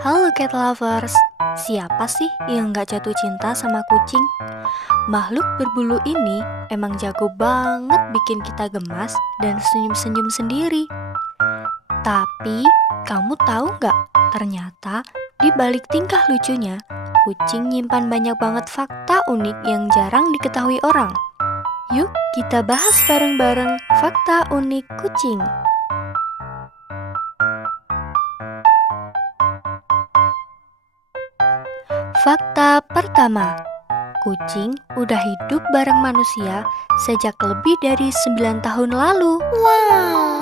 Halo cat lovers, siapa sih yang gak jatuh cinta sama kucing? Makhluk berbulu ini emang jago banget bikin kita gemas dan senyum-senyum sendiri. Tapi, kamu tahu gak? Ternyata di balik tingkah lucunya, kucing nyimpan banyak banget fakta unik yang jarang diketahui orang. Yuk kita bahas bareng-bareng fakta unik kucing. Fakta pertama, kucing udah hidup bareng manusia sejak lebih dari 9 tahun lalu. Wow!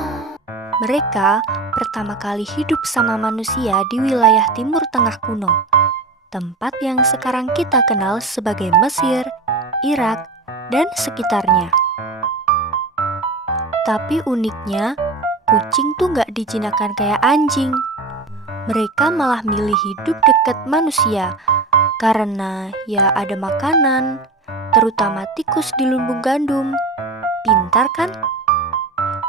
Mereka pertama kali hidup sama manusia di wilayah Timur Tengah kuno, tempat yang sekarang kita kenal sebagai Mesir, Irak, dan sekitarnya. Tapi uniknya, kucing tuh gak dijinakan kayak anjing. Mereka malah milih hidup dekat manusia, karena ya ada makanan, terutama tikus di lumbung gandum. Pintar kan?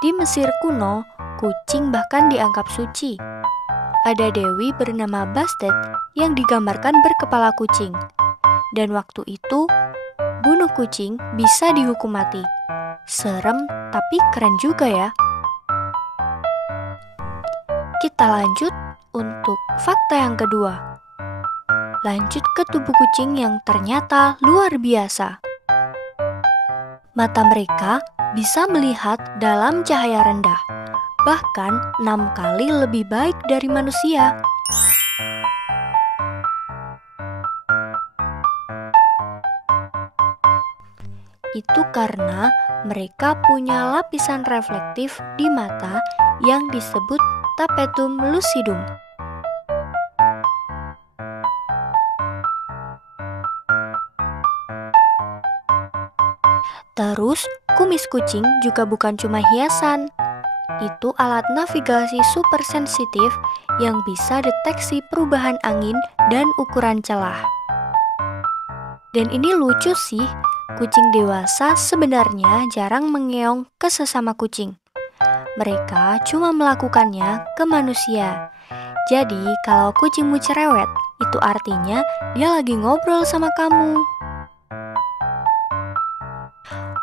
Di Mesir kuno, kucing bahkan dianggap suci. Ada dewi bernama Bastet yang digambarkan berkepala kucing. Dan waktu itu, bunuh kucing bisa dihukum mati. Serem tapi keren juga ya. Kita lanjut untuk fakta yang kedua. Lanjut ke tubuh kucing yang ternyata luar biasa. Mata mereka bisa melihat dalam cahaya rendah, bahkan 6 kali lebih baik dari manusia. Itu karena mereka punya lapisan reflektif di mata yang disebut tapetum lucidum. Terus, kumis kucing juga bukan cuma hiasan. Itu alat navigasi super sensitif yang bisa deteksi perubahan angin dan ukuran celah. Dan ini lucu sih, kucing dewasa sebenarnya jarang mengeong ke sesama kucing. Mereka cuma melakukannya ke manusia. Jadi, kalau kucingmu cerewet, itu artinya dia lagi ngobrol sama kamu.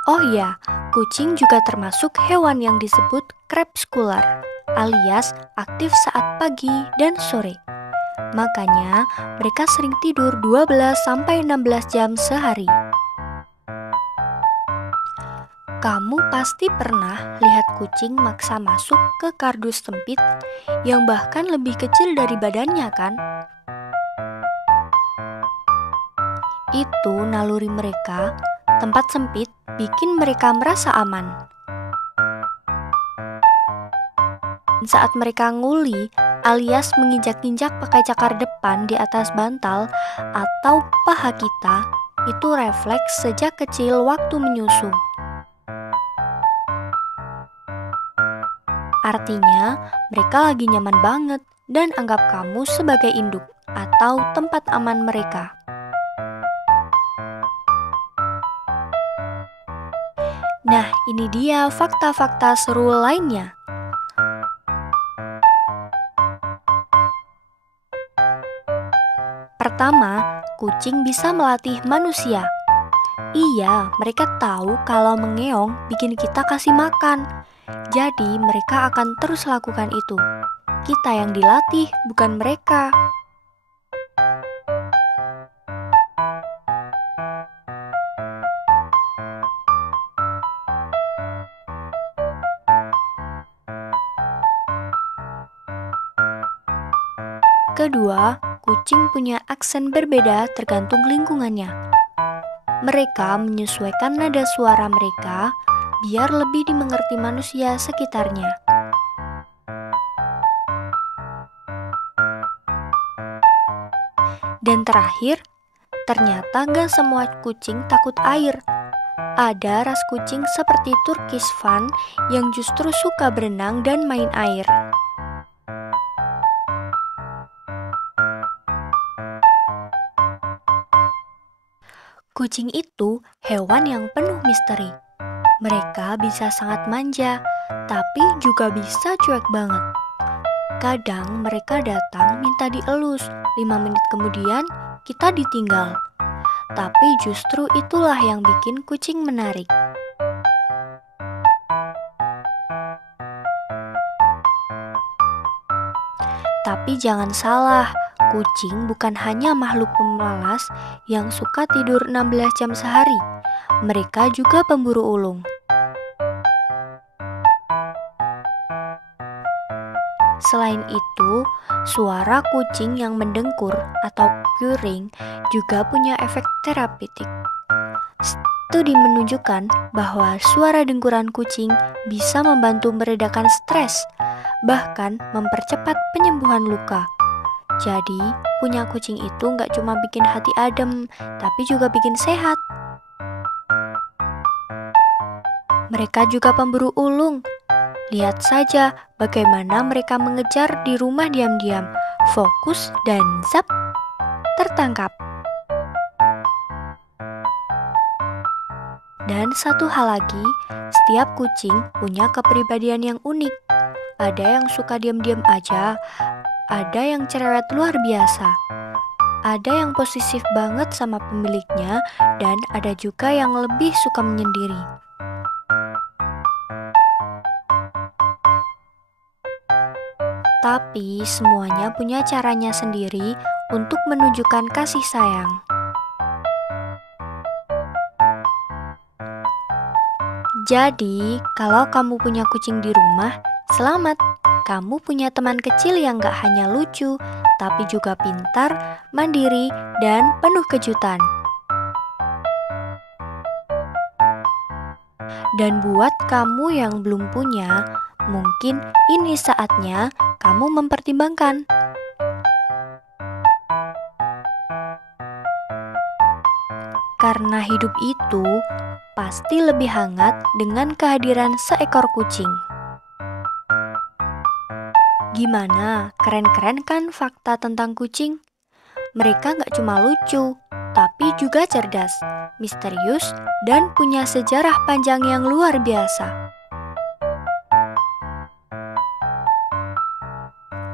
Oh iya, kucing juga termasuk hewan yang disebut crepuscular, alias aktif saat pagi dan sore. Makanya, mereka sering tidur 12-16 jam sehari. Kamu pasti pernah lihat kucing maksa masuk ke kardus sempit yang bahkan lebih kecil dari badannya kan? Itu naluri mereka. Tempat sempit bikin mereka merasa aman. Saat mereka nguli alias menginjak-injak pakai cakar depan di atas bantal atau paha kita, itu refleks sejak kecil waktu menyusu. Artinya, mereka lagi nyaman banget dan anggap kamu sebagai induk atau tempat aman mereka. Nah, ini dia fakta-fakta seru lainnya. Pertama, kucing bisa melatih manusia. Iya, mereka tahu kalau mengeong bikin kita kasih makan. Jadi, mereka akan terus lakukan itu. Kita yang dilatih, bukan mereka. Kedua, kucing punya aksen berbeda tergantung lingkungannya. Mereka menyesuaikan nada suara mereka biar lebih dimengerti manusia sekitarnya. Dan terakhir, ternyata gak semua kucing takut air. Ada ras kucing seperti Turkish Van yang justru suka berenang dan main air. Kucing itu hewan yang penuh misteri. Mereka bisa sangat manja, tapi juga bisa cuek banget. Kadang mereka datang minta dielus, 5 menit kemudian kita ditinggal. Tapi justru itulah yang bikin kucing menarik. Tapi jangan salah, kucing bukan hanya makhluk pemalas yang suka tidur 16 jam sehari. Mereka juga pemburu ulung. Selain itu, suara kucing yang mendengkur atau purring juga punya efek terapeutik. Studi menunjukkan bahwa suara dengkuran kucing bisa membantu meredakan stres, bahkan mempercepat penyembuhan luka. Jadi, punya kucing itu nggak cuma bikin hati adem, tapi juga bikin sehat. Mereka juga pemburu ulung. Lihat saja bagaimana mereka mengejar di rumah diam-diam, fokus dan zap, tertangkap. Dan satu hal lagi, setiap kucing punya kepribadian yang unik. Ada yang suka diam-diam aja, ada yang cerewet luar biasa, ada yang posesif banget sama pemiliknya, dan ada juga yang lebih suka menyendiri. Tapi semuanya punya caranya sendiri untuk menunjukkan kasih sayang. Jadi, kalau kamu punya kucing di rumah, selamat! Kamu punya teman kecil yang gak hanya lucu, tapi juga pintar, mandiri, dan penuh kejutan. Dan buat kamu yang belum punya, mungkin ini saatnya kamu mempertimbangkan. Karena hidup itu pasti lebih hangat dengan kehadiran seekor kucing. Gimana? Keren-keren kan fakta tentang kucing? Mereka gak cuma lucu, tapi juga cerdas, misterius, dan punya sejarah panjang yang luar biasa.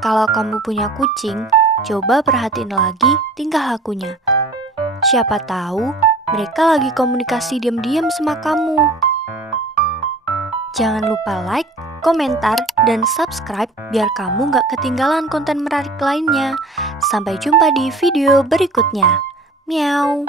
Kalau kamu punya kucing, coba perhatiin lagi tingkah lakunya. Siapa tahu mereka lagi komunikasi diam-diam sama kamu. Jangan lupa like, komentar, dan subscribe biar kamu gak ketinggalan konten menarik lainnya. Sampai jumpa di video berikutnya. Meow.